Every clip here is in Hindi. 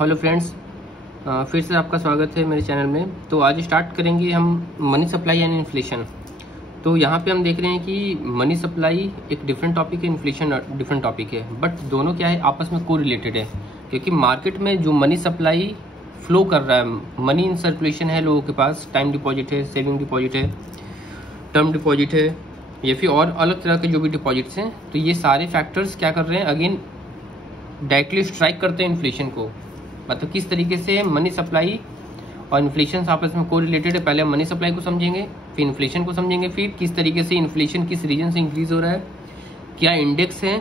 हेलो फ्रेंड्स, फिर से आपका स्वागत है मेरे चैनल में। तो आज स्टार्ट करेंगे हम मनी सप्लाई एंड इन्फ्लेशन। तो यहाँ पे हम देख रहे हैं कि मनी सप्लाई एक डिफरेंट टॉपिक है, इन्फ्लेशन डिफरेंट टॉपिक है, बट दोनों क्या है, आपस में को रिलेटेड है। क्योंकि मार्केट में जो मनी सप्लाई फ्लो कर रहा है, मनी इन सर्कुलेशन है लोगों के पास, टाइम डिपॉजिट है, सेविंग डिपॉजिट है, टर्म डिपॉजिट है, या फिर और अलग तरह के जो भी डिपॉजिट्स हैं, तो ये सारे फैक्टर्स क्या कर रहे हैं, अगेन डायरेक्टली स्ट्राइक करते हैं इन्फ्लेशन को। मतलब किस तरीके से मनी सप्लाई और इन्फ्लेशन आपस में को रिलेटेड है। पहले हम मनी सप्लाई को समझेंगे, फिर इन्फ्लेशन को समझेंगे, फिर किस तरीके से इन्फ्लेशन किस रीजन से इंक्रीज हो रहा है, क्या इंडेक्स है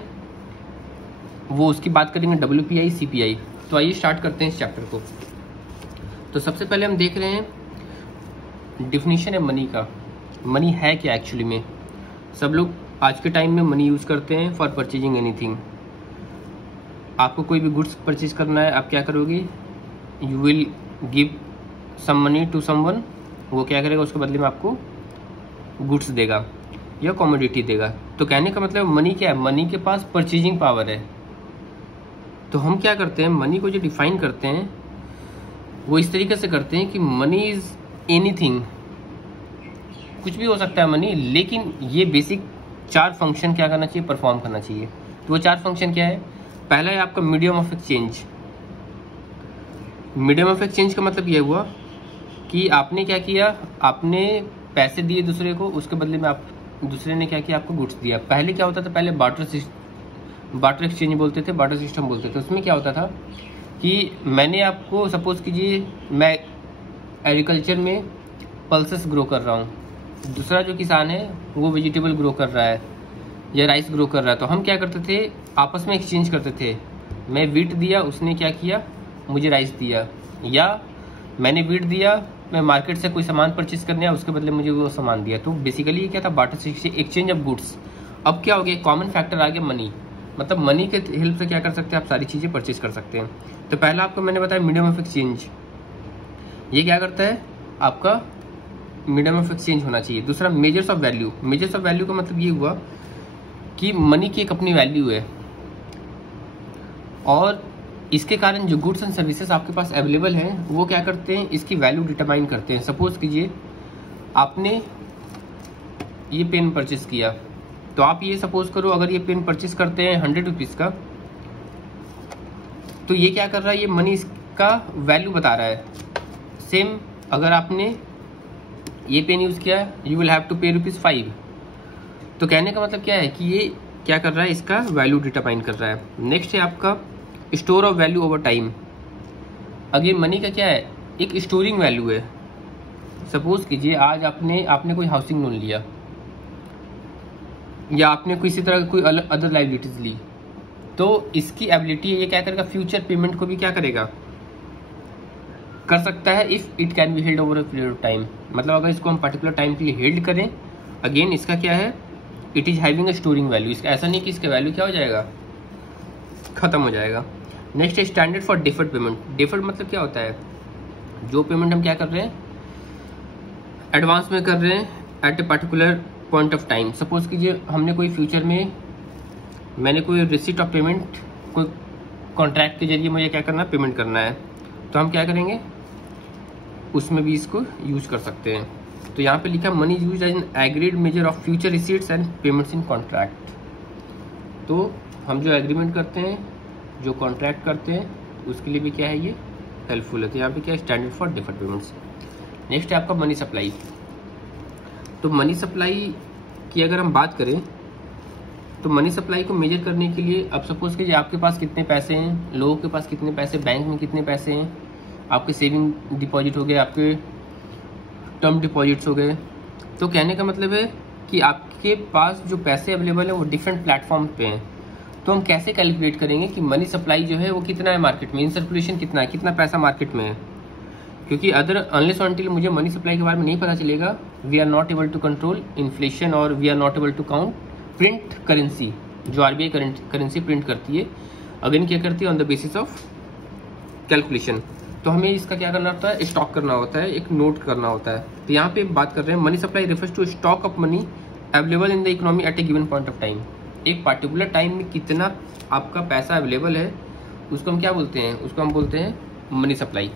वो उसकी बात करेंगे, WPI CPI। तो आइए स्टार्ट करते हैं इस चैप्टर को। तो सबसे पहले हम देख रहे हैं डिफिनीशन है मनी का। मनी है क्या एक्चुअली में। सब लोग आज के टाइम में मनी यूज करते हैं फॉर परचेजिंग एनीथिंग। आपको कोई भी गुड्स परचेज करना है, आप क्या करोगे, you will give some money to someone. वो क्या करेगा, उसके बदले में आपको गुड्स देगा या कमोडिटी देगा। तो कहने का मतलब मनी क्या है, मनी के पास परचेजिंग पावर है। तो हम क्या करते हैं, मनी को जो डिफाइन करते हैं वो इस तरीके से करते हैं कि मनी इज एनीथिंग, कुछ भी हो सकता है मनी, लेकिन ये बेसिक 4 फंक्शन क्या करना चाहिए, परफॉर्म करना चाहिए। तो वो 4 फंक्शन क्या है। पहला है आपका medium of exchange. Medium of exchange का मतलब यह हुआ कि आपने क्या किया, आपने पैसे दिए दूसरे को, उसके बदले में आप दूसरे ने क्या किया, आपको गुड्स दिया। पहले क्या होता था, पहले बार्टर एक्सचेंज बोलते थे, बार्टर सिस्टम बोलते थे। उसमें क्या होता था कि मैंने आपको, सपोज कीजिए मैं एग्रीकल्चर में पल्सेस ग्रो कर रहा हूँ, दूसरा जो किसान है वो वेजिटेबल ग्रो कर रहा है या राइस ग्रो कर रहा है। तो हम क्या करते थे, आपस में एक्सचेंज करते थे। मैं वीट दिया, उसने क्या किया, मुझे राइस दिया, या मैंने वीट दिया, मैं मार्केट से कोई सामान परचेज करने आया, उसके बदले मुझे वो सामान दिया। तो बेसिकली ये क्या था, बार्टर एक्सचेंज ऑफ गुड्स। अब क्या हो गया, कॉमन फैक्टर आ गया मनी। मतलब मनी के हेल्प से क्या कर सकते हैं, आप सारी चीजें परचेज कर सकते हैं। तो पहला आपको मैंने बताया मीडियम ऑफ एक्सचेंज, ये क्या करता है, आपका मीडियम ऑफ एक्सचेंज होना चाहिए। दूसरा measures of value. Measures of value का मतलब ये हुआ कि मनी की एक अपनी वैल्यू है और इसके कारण जो गुड्स एंड सर्विसेज आपके पास अवेलेबल हैं वो क्या करते हैं, इसकी वैल्यू डिटरमाइन करते हैं। सपोज कीजिए आपने ये पेन परचेस किया, तो आप ये सपोज करो अगर ये पेन परचेस करते हैं 100 रुपीज का, तो ये क्या कर रहा है, ये मनी इसका वैल्यू बता रहा है। सेम अगर आपने ये पेन यूज किया, यू विल हैव टू पे ₹5। तो कहने का मतलब क्या है कि ये क्या कर रहा है, इसका वैल्यू डिटरमाइन कर रहा है। नेक्स्ट है आपका store of value over time. Again money का क्या है, एक स्टोरिंग वैल्यू है। सपोज कीजिए आज आपने कोई हाउसिंग लोन लिया या आपने किसी तरह कोई अदर लाइबिलिटीज ली, तो इसकी एबिलिटी ये क्या करेगा, फ्यूचर पेमेंट को भी क्या करेगा, कर सकता है if it can be held over a period of time. मतलब अगर इसको हम पर्टिकुलर टाइम के लिए हेल्ड करें, अगेन इसका क्या है, it is having a storing value. इसका ऐसा नहीं कि इसका वैल्यू क्या हो जाएगा, खत्म हो जाएगा। नेक्स्ट है standard for deferred payment. Deferred मतलब क्या होता है, जो पेमेंट हम क्या कर रहे हैं, एडवांस में कर रहे हैं at a particular point of time. Suppose कीजिए हमने कोई फ्यूचर में, मैंने कोई रिसीट ऑफ पेमेंट, कोई कॉन्ट्रैक्ट के जरिए मुझे क्या करना है, पेमेंट करना है, तो हम क्या करेंगे, उसमें भी इसको यूज कर सकते हैं। तो यहाँ पे लिखा money use as an agreed measure of future receipts and payments in contract. तो हम जो एग्रीमेंट करते हैं, जो कॉन्ट्रैक्ट करते हैं, उसके लिए भी क्या है, ये हेल्पफुल है। तो यहाँ पे क्या है, standard for deferred payments. Next है आपका मनी सप्लाई। तो मनी सप्लाई की अगर हम बात करें, तो मनी सप्लाई को मेजर करने के लिए, अब सपोज कीजिए आपके पास कितने पैसे हैं, लोगों के पास कितने पैसे, बैंक में कितने पैसे हैं, आपके सेविंग डिपॉजिट हो गए, आपके टर्म डिपॉजिट्स हो गए। तो कहने का मतलब है कि आपके पास जो पैसे अवेलेबल है वो डिफरेंट प्लेटफॉर्म पे हैं। तो हम कैसे कैलकुलेट करेंगे कि मनी सप्लाई जो है वो कितना है मार्केट में, इन सर्कुलेशन कितना है, कितना पैसा मार्केट में है। क्योंकि अदर अनलेस अनटिल मुझे मनी सप्लाई के बारे में नहीं पता चलेगा, we are not able to control inflation और we are not able to count print currency, जो RBI करेंसी प्रिंट करती है, अगेन क्या करती है, on the basis of calculation. तो हमें इसका क्या करना होता है, स्टॉक करना होता है, एक नोट करना होता है। तो यहाँ पे बात कर रहे हैं, money supply refers to stock of money available in the economy at a given point of time. एक पर्टिकुलर टाइम में कितना आपका पैसा अवेलेबल है, उसको हम क्या बोलते हैं, उसको हम बोलते हैं मनी सप्लाई।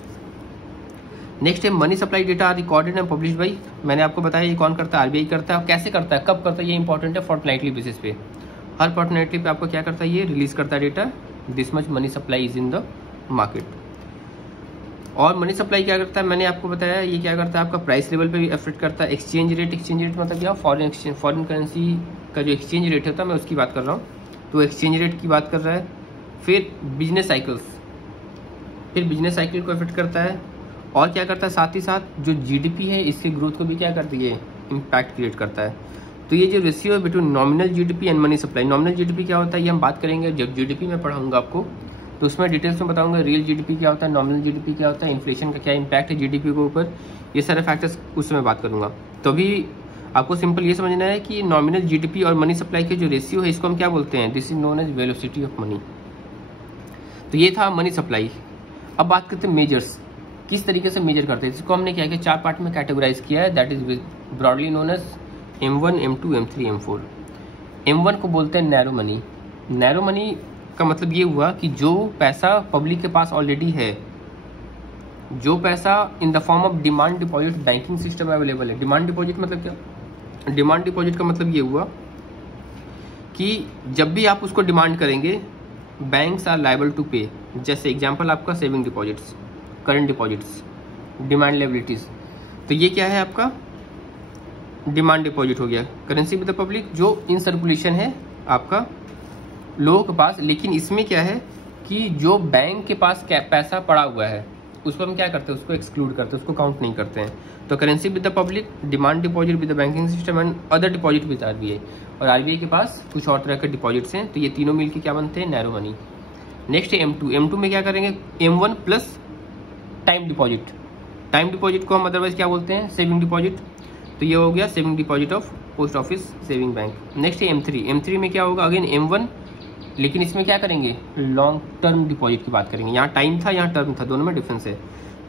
नेक्स्ट है money supply data are recorded and publish by, मैंने आपको बताया ये कौन करता है, आरबीआई करता है। और कैसे करता है, कब करता है, ये इंपॉर्टेंट है, फोर्टनाइटली बेसिस पे, हर फोर्टनाइटली पे आपको क्या करता है, ये रिलीज करता है data, this much money supply is in the market. और मनी सप्लाई क्या करता है, मैंने आपको बताया ये क्या करता है, आपका प्राइस लेवल पे भी अफेक्ट करता है। एक्सचेंज रेट मतलब क्या, फॉरेन करेंसी का जो एक्सचेंज रेट होता है मैं उसकी बात कर रहा हूँ, तो एक्सचेंज रेट की बात कर रहा है। फिर बिजनेस साइकिल को अफेक्ट करता है। और क्या करता है, साथ ही साथ जो जीडीपी है इसके ग्रोथ को भी क्या करती है, इम्पैक्ट क्रिएट करता है। तो ये जो रेशियो है between nominal GDP and money supply, nominal GDP क्या होता है ये हम बात करेंगे जब जीडीपी में पढ़ाऊंगा आपको, तो उसमें डिटेल्स में बताऊंगा रियल जीडीपी क्या होता है, नॉमिनल जीडीपी क्या होता है, इन्फ्लेशन का क्या इम्पैक्ट है जीडीपी के ऊपर, ये सारे फैक्टर्स उस समय बात करूंगा। तो अभी आपको सिंपल ये समझना है कि नॉमिनल जीडीपी और मनी सप्लाई के जो रेशियो है इसको हम क्या बोलते हैं, this is known as velocity of money. तो ये था मनी सप्लाई। अब बात करते हैं मेजर्स, किस तरीके से मेजर करते हैं। इसको हमने क्या किया, 4 पार्ट में कैटेगराइज किया है, that is broadly known as M1, M2, M3, M4। M1 को बोलते हैं नैरो मनी। नैरो मनी का मतलब ये हुआ कि जो पैसा पब्लिक के पास ऑलरेडी है, जो पैसा in the form of demand deposit banking system में अवेलेबल है। डिमांड डिपॉजिट मतलब क्या, डिमांड डिपॉजिट का मतलब ये हुआ कि जब भी आप उसको डिमांड करेंगे बैंक्स आर लायबल टू पे। जैसे एग्जांपल आपका saving deposits, current deposits, demand liabilities, तो ये क्या है आपका डिमांड डिपॉजिट हो गया। करेंसी विद द पब्लिक जो इन सर्कुलेशन है आपका लोगों के पास, लेकिन इसमें क्या है कि जो बैंक के पास पैसा पड़ा हुआ है उसको हम क्या करते हैं, उसको एक्सक्लूड करते हैं, उसको काउंट नहीं करते हैं। तो currency with the public, demand deposit with the banking system and other deposit with RBI. और आरबीआई के पास कुछ और तरह के डिपॉजिट्स हैं, तो ये तीनों मिलकर क्या बनते हैं, नैरो मनी। नेक्स्ट है M2। M2 में क्या करेंगे, M1 plus time deposit. Time deposit को हम अदरवाइज क्या बोलते हैं, सेविंग डिपॉजिट। तो ये हो गया saving deposit of post office saving bank. Next है M3। M3 में क्या होगा, अगेन M1, लेकिन इसमें क्या करेंगे, लॉन्ग टर्म डिपॉजिट की बात करेंगे। यहाँ टाइम था, यहाँ टर्म था, दोनों में डिफरेंस है।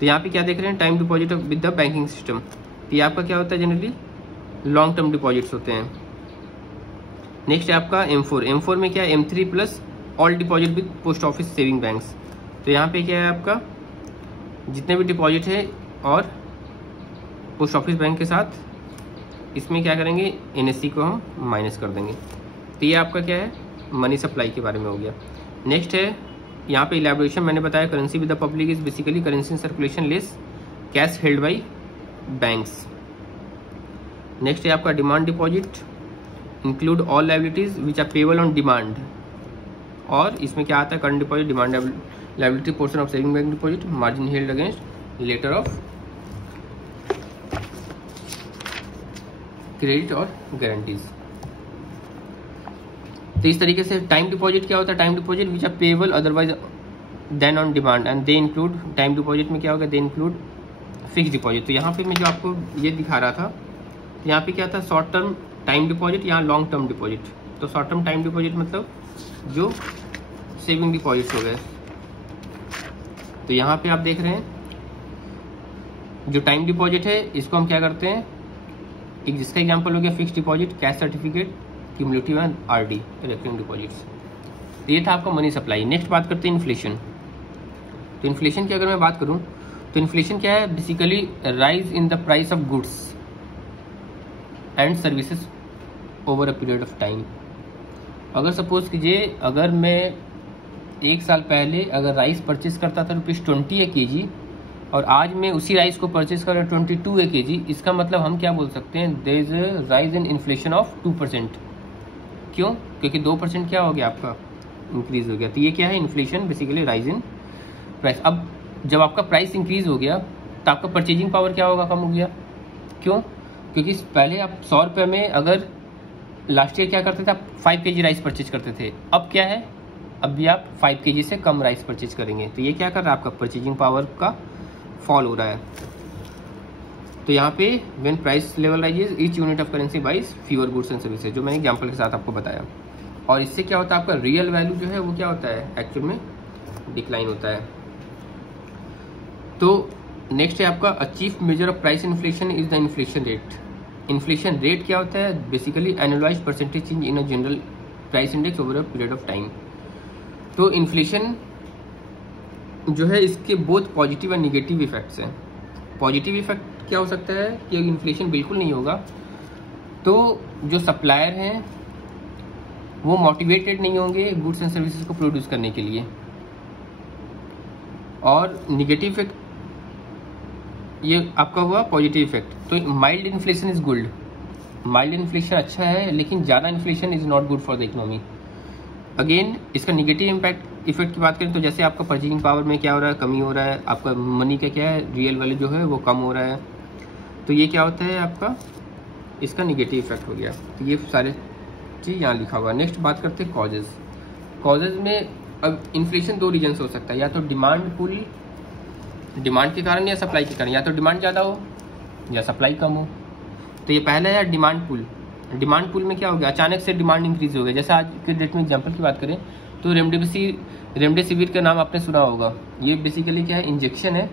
तो यहाँ पे क्या देख रहे हैं, time deposit with the banking system. तो ये आपका क्या होता है, जनरली लॉन्ग टर्म डिपॉजिट्स होते हैं। नेक्स्ट है आपका M4। M4 में क्या है, M3 plus all deposit with post office saving banks. तो यहाँ पे क्या है आपका जितने भी डिपॉजिट है और पोस्ट ऑफिस बैंक के साथ, इसमें क्या करेंगे, NSE को हम माइनस कर देंगे। तो ये आपका क्या है, मनी सप्लाई के बारे में हो गया। नेक्स्ट है यहाँ पे इलैबोरेशन मैंने बताया, currency with the public is basically currency in circulation less cash held by banks. Next है आपका demand deposit, include all liabilities which are payable on demand. और इसमें क्या आता है, current deposit, demand liability portion of saving bank deposit, margin held against letter of credit और गारंटीज। तो इस तरीके से टाइम डिपॉजिट क्या होता है, time deposit which are payable otherwise than on demand and they include, time deposit में क्या होगा, दे इंक्लूड फिक्स डिपॉजिट। तो यहाँ पे मैं जो आपको ये दिखा रहा था, यहाँ पे क्या था, शॉर्ट टर्म टाइम डिपॉजिट, यहाँ लॉन्ग टर्म डिपॉजिट। तो शॉर्ट टर्म टाइम डिपॉजिट मतलब जो सेविंग डिपॉजिट हो गए। तो यहाँ पे आप देख रहे हैं जो टाइम डिपॉजिट है इसको हम क्या करते हैं, एक जिसका एग्जांपल हो गया fix deposit, cash certificate, cumulative and RD, recurring deposits. तो ये था आपका मनी सप्लाई। नेक्स्ट बात करते हैं इन्फ्लेशन। तो इन्फ्लेशन की अगर मैं बात करूं तो इन्फ्लेशन क्या है, basically rise in the price of goods and services over a period of time. अगर सपोज कीजिए, अगर मैं 1 साल पहले अगर राइस परचेज करता था ₹20 a kg और आज मैं उसी राइस को परचेज कर रहा हूँ 22 a kg, इसका मतलब हम क्या बोल सकते हैं, there is a rise in inflation of 2%। क्यों, क्योंकि 2% क्या हो गया आपका, इंक्रीज हो गया। तो ये क्या है, inflation basically rise in price. अब जब आपका प्राइस इंक्रीज हो गया तो आपका परचेजिंग पावर क्या होगा, कम हो गया। क्यों, क्योंकि पहले आप 100 रुपये में अगर लास्ट ईयर क्या करते थे, आप 5 kg राइस परचेज करते थे, अब क्या है, अब भी आप 5 kg से कम राइस परचेज करेंगे। तो ये क्या कर रहा है, आपका परचेजिंग पावर का फॉल हो रहा है। तो यहाँ पे when price level rises each unit of currency buys fewer goods and services, जो मैंने एग्जांपल के साथ आपको बताया। और इससे क्या होता है, आपका रियल वैल्यू जो है वो क्या होता है, एक्चुअल में डिक्लाइन होता है। तो नेक्स्ट है आपका achieve measure of price inflation is the inflation rate. Inflation rate क्या होता है, basically annualised percentage change in a general price index over a period of time. तो इन्फ्लेशन जो है इसके बोथ पॉजिटिव और निगेटिव इफेक्ट्स हैं। पॉजिटिव इफेक्ट क्या हो सकता है कि अगर इन्फ्लेशन बिल्कुल नहीं होगा तो जो सप्लायर हैं वो मोटिवेटेड नहीं होंगे गुड्स एंड सर्विसेज को प्रोड्यूस करने के लिए। और निगेटिव इफेक्ट ये आपका हुआ पॉजिटिव इफेक्ट। तो mild inflation is good, mild inflation अच्छा है, लेकिन ज़्यादा inflation is not good for the economy. Again इसका निगेटिव इफेक्ट की बात करें तो जैसे आपका परचेजिंग पावर में क्या हो रहा है, कमी हो रहा है, आपका मनी का क्या है, रियल वैल्यू जो है वो कम हो रहा है। तो ये क्या होता है आपका, इसका निगेटिव इफेक्ट हो गया। तो ये सारे चीज़ यहाँ लिखा हुआ है। नेक्स्ट बात करते हैं कॉजेज। कॉजेज में अब इन्फ्लेशन दो रीजन से हो सकता है, या तो डिमांड पुल, डिमांड के कारण या सप्लाई के कारण, या तो डिमांड ज़्यादा हो या सप्लाई कम हो। तो ये पहला है डिमांड पुल। डिमांड पुल में क्या हो गया, अचानक से डिमांड इंक्रीज हो गया। जैसे आज के डेट में एग्जांपल की बात करें तो रेमडेसिविर का नाम आपने सुना होगा। ये बेसिकली क्या है, इंजेक्शन है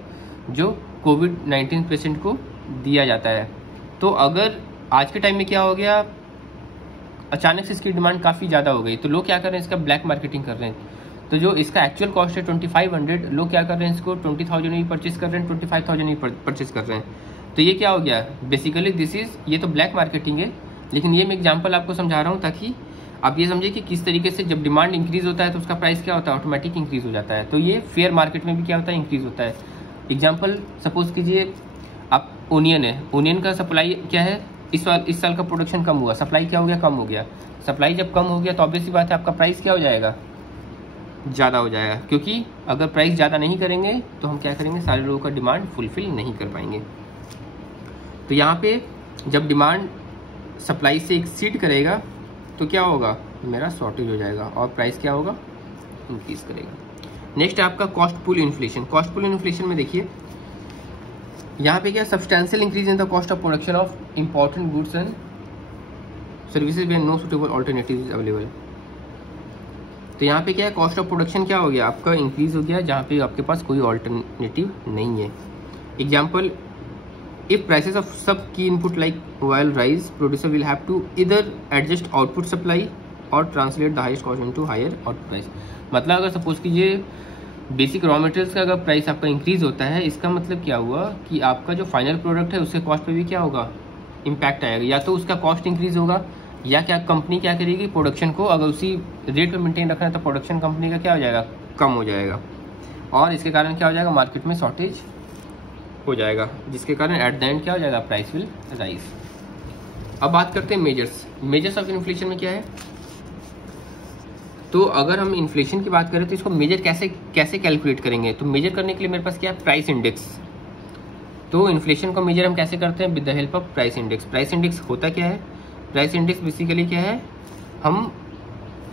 जो कोविड-19 पेशेंट को दिया जाता है। तो अगर आज के टाइम में क्या हो गया, अचानक से इसकी डिमांड काफ़ी ज़्यादा हो गई, तो लोग क्या कर रहे हैं, इसका ब्लैक मार्केटिंग कर रहे हैं। तो जो इसका एक्चुअल कॉस्ट है 2500, लोग क्या कर रहे हैं, इसको 20,000 में परचेज कर रहे हैं, 25,000 में परचेज कर रहे हैं। तो ये क्या हो गया, बेसिकली ये तो ब्लैक मार्केटिंग है। लेकिन ये मैं एग्जांपल आपको समझा रहा हूँ ताकि आप ये समझिए कि किस तरीके से जब डिमांड इंक्रीज होता है तो उसका प्राइस क्या होता है, ऑटोमेटिक इंक्रीज हो जाता है। तो ये फेयर मार्केट में भी क्या होता है, इंक्रीज होता है। एग्जाम्पल सपोज कीजिए आप ओनियन है, ओनियन का सप्लाई क्या है, इस साल का प्रोडक्शन कम हुआ, सप्लाई क्या हो गया, कम हो गया। सप्लाई जब कम हो गया तो ऑब्वियस सी बात है आपका प्राइस क्या हो जाएगा, ज़्यादा हो जाएगा। क्योंकि अगर प्राइस ज़्यादा नहीं करेंगे तो हम क्या करेंगे, सारे लोगों का डिमांड फुलफिल नहीं कर पाएंगे। तो यहाँ पे जब डिमांड सप्लाई से एक्सीड करेगा तो क्या होगा, मेरा शॉर्टेज हो जाएगा और प्राइस क्या होगा, इंक्रीज करेगा। नेक्स्ट है आपका cost pull inflation. Cost pull inflation में देखिए यहाँ पे क्या, substantial increase in the cost of production of important goods and services where no suitable alternative available. तो यहाँ पे क्या है, कॉस्ट ऑफ प्रोडक्शन क्या हो गया आपका, इंक्रीज हो गया, जहाँ पे आपके पास कोई ऑल्टरनेटिव नहीं है। Example, if prices of sub key input like oil rise, producer will have to either adjust output supply or translate the highest cost into higher output price। मतलब अगर सपोज कीजिए बेसिक रॉ मटेरियल्स का अगर प्राइस आपका इंक्रीज होता है, इसका मतलब क्या हुआ कि आपका जो फाइनल प्रोडक्ट है उसके कॉस्ट पे भी क्या होगा, इम्पैक्ट आएगा। या तो उसका कॉस्ट इंक्रीज होगा, या क्या कंपनी क्या करेगी, प्रोडक्शन को अगर उसी रेट पर मेंटेन रखना है तो प्रोडक्शन कंपनी का क्या हो जाएगा, कम हो जाएगा। और इसके कारण क्या हो जाएगा, मार्केट में शॉर्टेज हो जाएगा, जिसके कारण एट द एंड क्या हो जाएगा, प्राइस विल राइज। अब बात करते हैं मेजर्स ऑफ इन्फ्लेशन में क्या है। तो अगर हम इन्फ्लेशन की बात करें तो इसको मेजर कैसे कैलकुलेट करेंगे, तो मेजर करने के लिए मेरे पास क्या है, प्राइस इंडेक्स। तो इन्फ्लेशन को मेजर हम कैसे करते हैं, with the help of price index. Price index होता क्या है, प्राइस इंडेक्स बेसिकली क्या है, हम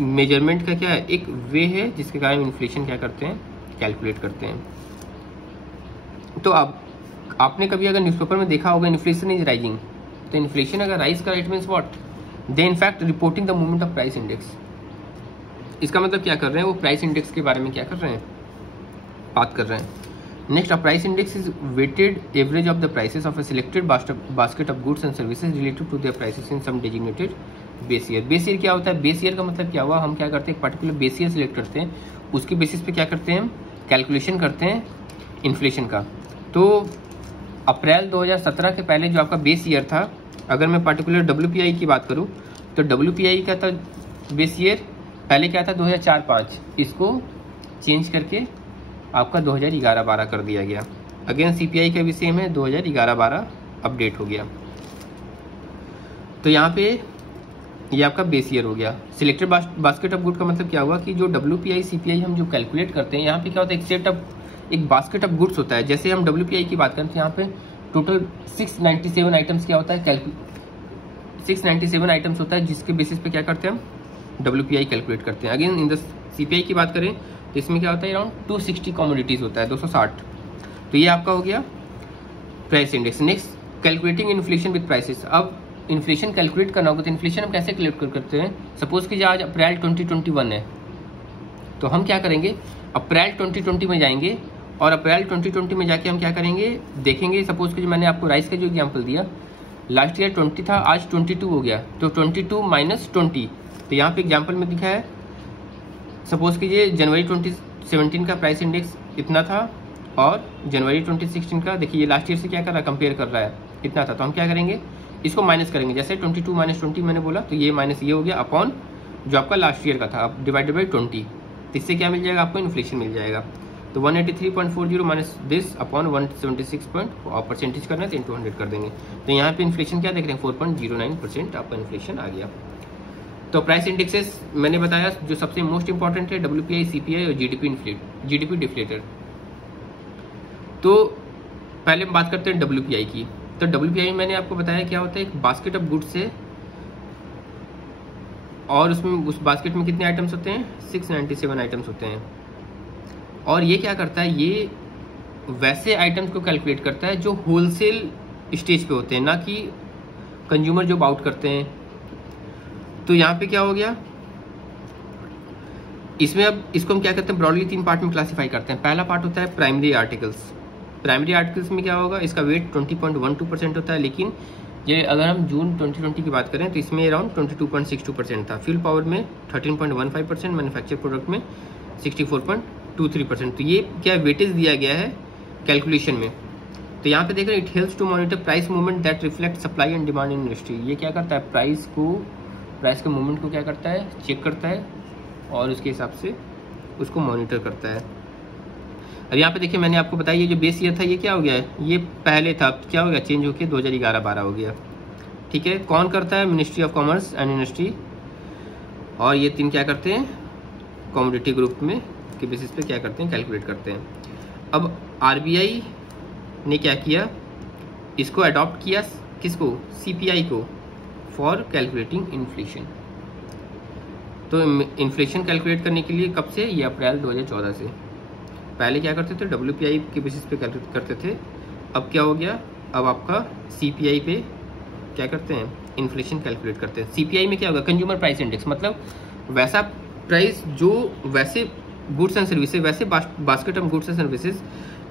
मेजरमेंट का क्या है, एक वे है जिसके कारण इन्फ्लेशन क्या करते हैं, कैलकुलेट करते हैं। तो अब आपने कभी अगर न्यूज़पेपर में देखा होगा इन्फ्लेशन इज राइजिंग, तो इन्फ्लेशन अगर राइज कर it means what, they in fact reporting the movement of price index. इसका मतलब क्या कर रहे हैं, वो प्राइस इंडेक्स के बारे में क्या कर रहे हैं, बात कर रहे हैं। Next, a price index is weighted average of the prices of a selected basket of goods and services related to their prices in some designated base year. Base year क्या होता है, बेस ईयर का मतलब क्या हुआ, हम क्या करते हैं, पर्टिकुलर बेस ईयर सिलेक्ट करते हैं, उसके बेसिस पे क्या करते हैं, हम कैलकुलेशन करते हैं इन्फ्लेशन का। तो अप्रैल 2017 के पहले जो आपका बेस ईयर था, अगर मैं पर्टिकुलर WPI की बात करूं तो WPI का था बेस ईयर पहले क्या था, 2004-05, इसको चेंज करके आपका 2011-12 कर दिया गया। अगेन CPI का भी सेम है, 2011-12 अपडेट हो गया। तो यहाँ पे ये आपका बेस ईयर हो गया। सिलेक्टेड बास्केट ऑफ गुड का मतलब क्या हुआ कि जो WPI CPI हम जो कैलकुलेट करते हैं, यहाँ पे क्या होता है, एक सेट ऑफ एक बास्केट ऑफ गुड्स होता है। जैसे हम WPI की बात करें तो यहाँ पे टोटल 697 आइटम्स क्या होता है, 697 आइटम्स होता है, जिसके बेसिस पे क्या करते हैं हम WPI कैलकुलेट करते हैं। अगेन इन द CPI की बात करें तो इसमें क्या होता है, अराउंड 260 कमोडिटीज होता है, 260। तो ये आपका हो गया price index. Next, calculating inflation with prices. अब इन्फ्लेशन कैलकुलेट करना होगा तो इन्फ्लेशन हम कैसे कैलकुलेट करते हैं। सपोज कीजिए आज अप्रैल 2021 है, तो हम क्या करेंगे, अप्रैल 2020 में जाएंगे और अप्रैल 2020 में जाके हम क्या करेंगे, देखेंगे। सपोज कीजिए मैंने आपको राइस का जो एग्जांपल दिया, लास्ट ईयर 20 था, आज 22 हो गया, तो 22 - 20। तो यहाँ पे एग्जांपल में लिखा है, सपोज कीजिए जनवरी 2017 का प्राइस इंडेक्स इतना था और जनवरी 2016 का देखिए ये लास्ट ईयर से क्या कर रहा है, कंपेयर कर रहा है, इतना था। तो हम क्या करेंगे, इसको माइनस करेंगे, जैसे 22 माइनस 20 मैंने बोला, तो ये माइनस ये हो गया अपॉन जो आपका लास्ट ईयर का था, अब डिवाइडेड बाई 20, तो इससे क्या मिल जाएगा आपको, इन्फ्लेशन मिल जाएगा। तो 183.40 माइनस दिस अपॉन 176 परसेंटेज करना है तो इंटू 100 कर देंगे। तो यहाँ पे इन्फ्लेशन क्या देख रहे हैं, 4.09% आपका इन्फ्लेशन आ गया। तो प्राइस इंडेक्सेस मैंने बताया जो सबसे मोस्ट इंपॉर्टेंट है WPI, CPI और GDP डिफ्लेटर। तो पहले हम बात करते हैं WPI की। तो WPI मैंने आपको बताया क्या होता है, एक बास्केट ऑफ गुड्स है और उसमें उस बास्केट में कितने आइटम्स होते हैं, 697 आइटम्स होते हैं। और ये क्या करता है, ये वैसे आइटम्स को कैलकुलेट करता है जो होलसेल स्टेज पे होते हैं, ना कि कंज्यूमर जो आउट करते हैं। तो यहाँ पे क्या हो गया, इसमें अब इसको हम क्या करते हैं, ब्रॉडली 3 पार्ट में क्लासिफाई करते हैं। पहला पार्ट होता है प्राइमरी आर्टिकल्स। प्राइमरी आर्टिकल्स में क्या होगा, इसका वेट 20.12% होता है, लेकिन ये अगर हम जून 2020 की बात करें तो इसमें अराउंड 22.62% था। फ्यूल पावर में 13.15%, मैन्युफैक्चर प्रोडक्ट में 64.23%। तो ये क्या वेटेज दिया गया है कैलकुलेशन में। तो यहाँ पे देख रहे हैं, it helps to monitor price movement that reflect supply and demand in industry. ये क्या करता है, प्राइस के मूवमेंट को क्या करता है, चेक करता है और उसके हिसाब से उसको मॉनिटर करता है। और यहाँ पे देखिए मैंने आपको बताया ये जो बेस ईयर था ये क्या हो गया है, ये पहले था, क्या हो गया, चेंज होकर 2011-12 हो गया। ठीक है, कौन करता है, ministry of commerce and industry. और ये 3 क्या करते हैं, कमोडिटी ग्रुप में के बेसिस पे क्या करते हैं, कैलकुलेट करते हैं। अब RBI ने क्या किया, इसको अडॉप्ट किया, किसको, CPI को, फॉर कैलकुलेटिंग इन्फ्लेशन। तो इन्फ्लेशन कैलकुलेट करने के लिए कब से, ये अप्रैल 2014 से। पहले क्या करते थे, WPI के बेसिस पे करते थे, अब क्या हो गया, अब आपका CPI पे क्या करते हैं, इन्फ्लेशन कैलकुलेट करते हैं। CPI में क्या होगा, कंज्यूमर प्राइस इंडेक्स, मतलब वैसा प्राइस जो वैसे गुड्स एंड सर्विसेज, वैसे basket of goods and services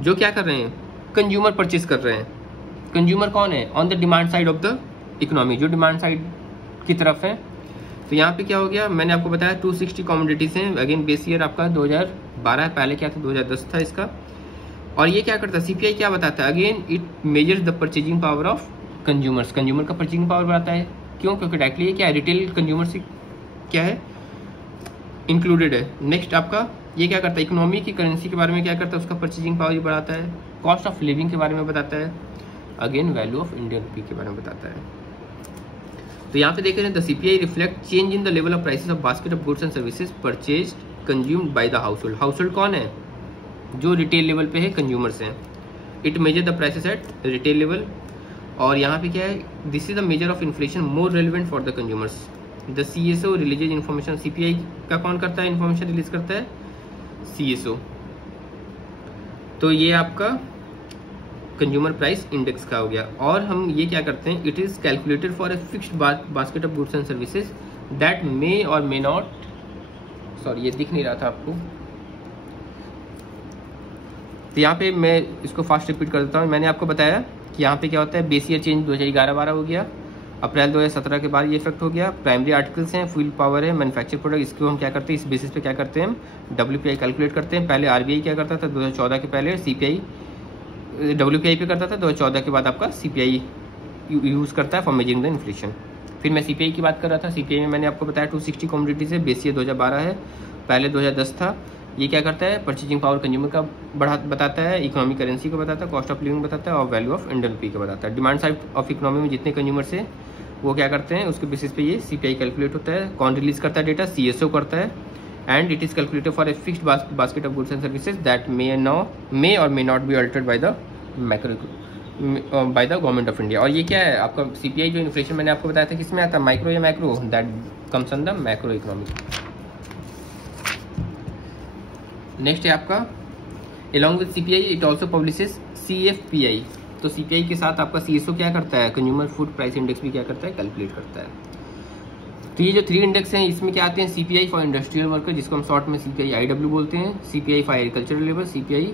जो क्या कर रहे हैं, कंज्यूमर परचेज कर रहे हैं। कंज्यूमर कौन है, on the demand side of the economy, जो डिमांड साइड की तरफ है। तो यहाँ पे क्या हो गया, मैंने आपको बताया 260 कमोडिटीज हैं। अगेन बेस ईयर आपका 2012 है, पहले क्या था 2010 था इसका। और ये क्या करता है, CPI क्या बताता है, again it measures the purchasing power of consumers. Consumer का परचेजिंग पावर बढ़ाता है, क्यों, क्योंकि डायरेक्टली ये क्या है, रिटेल कंज्यूमर से क्या है, इंक्लूडेड है। नेक्स्ट आपका ये क्या करता है, इकोनॉमी की करेंसी के बारे में क्या करता है, उसका परचेजिंग पावर बढ़ाता है। कॉस्ट ऑफ लिविंग के बारे में बताता है, again value of Indian rupee के बारे में बताता है। तो यहाँ पे देख रहे हैं, the CPI reflect change in the level of prices of basket of goods and services purchased consumed by the household. Household कौन है, जो रिटेल लेवल पे है, कंज्यूमर्स हैं। It measure the prices at retail level. और यहाँ पे क्या है, this is the measure of inflation more relevant for the consumers. The CSO releases information, CPI का कौन करता है, इन्फॉर्मेशन रिलीज करता है, CSO। तो ये आपका कंज्यूमर प्राइस इंडेक्स का हो गया। और हम ये क्या करते हैं, it is calculated for a fixed basket of goods and services that may or may not, sorry ये दिख नहीं रहा था आपको, तो यहाँ पे मैं इसको फास्ट रिपीट कर देता हूँ। मैंने आपको बताया कि यहाँ पे क्या होता है, बेस ईयर चेंज 2011-12 हो गया, अप्रैल 2017 के बाद ये इफेक्ट हो गया। प्राइमरी आर्टिकल्स हैं, फ्यूल पावर है, मैन्युफैक्चर प्रोडक्ट, इसको हम क्या करते हैं, इस बेसिस पे क्या करते हैं, हम WPI कैलकुलेट करते हैं। पहले RBI क्या करता था, 2014 के पहले CPI WPI पे करता था, 2014 के बाद आपका CPI यूज़ करता है फॉर मेजरिंग द इन्फ्लेशन। फिर मैं CPI की बात कर रहा था, CPI में मैंने आपको बताया 260 कमोडिटीज है, बेस ईयर 2012 है, पहले 2010 था। ये क्या करता है, परचेजिंग पावर कंज्यूमर का बताता है, इकोनॉमी करेंसी को बताता है, कॉस्ट ऑफ लिविंग बताता है और वैल्यू ऑफ इंडियन रुपी का बताता है। डिमांड साइड ऑफ इकोनॉमी में जितने कंज्यूमर्स हैं वो क्या करते हैं, उसके बेसिस पे ये CPI कैलकुलेट होता है। कौन रिलीज करता है डेटा, CSO करता है। And it is calculated for a fixed basket of goods and services that may or may not be altered by the government of India. और ये क्या है आपका CPI जो इन्फ्लेशन मैंने आपको बताया था किसमें आता है, माइक्रो या macro, that comes on the macro economic. Next है आपका, along with CPI it also publishes CFPI। तो CPI के साथ आपका CSO क्या करता है, कंज्यूमर फूड प्राइस इंडेक्स भी क्या करता है, कैलकुलेट करता है। तो ये जो 3 इंडेक्स हैं इसमें क्या आते हैं, CPI फॉर इंडस्ट्रियल वर्कर जिसको हम शॉर्ट में CPI-IW बोलते हैं, CPI for agricultural labour, CPI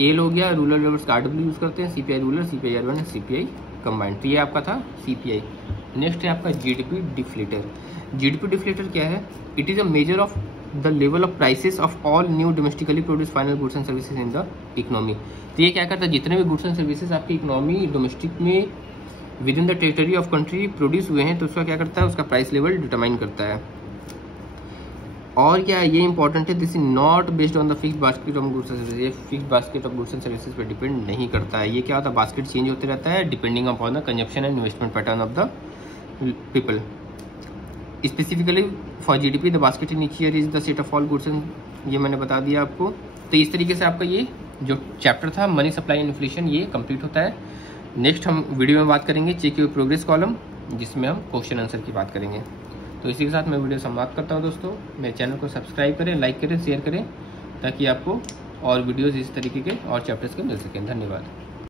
L हो गया, रूरल लेबर्स का RW यूज करते हैं, CPI rural, CPI urban, CPI combined. तो ये आपका था CPI। नेक्स्ट है आपका GDP डिफ्लेटर। GDP डिफ्लेटर क्या है, it is a measure of the level of prices of all new domestically produce final goods and services in the economy. तो ये क्या करता है, जितने भी गुड्स एंड सर्विसेज आपकी इकोनॉमी डोमेस्टिक में with in the territory of country produce हुए हैं, तो उसका क्या करता है, उसका प्राइस लेवल डिटरमाइन करता है। और क्या है, ये इंपॉर्टेंट है, this is not based on the fix basket of goods and services. ये fix basket of goods and services पर डिपेंड नहीं करता है। ये क्या होता है, बास्केट चेंज होते रहता है depending upon the consumption and investment pattern of the people. Specifically for GDP the basket in each year is the set of all goods and, ये मैंने बता दिया आपको। तो इस तरीके से आपका ये जो चैप्टर था मनी सप्लाई एंड इन्फ्लेशन ये कंप्लीट होता है। नेक्स्ट हम वीडियो में बात करेंगे चेक योर प्रोग्रेस कॉलम, जिसमें हम क्वेश्चन आंसर की बात करेंगे। तो इसी के साथ मैं वीडियो समाप्त करता हूँ दोस्तों। मेरे चैनल को सब्सक्राइब करें, लाइक करें, शेयर करें, ताकि आपको और वीडियोज़ इस तरीके के और चैप्टर्स के मिल सकें। धन्यवाद।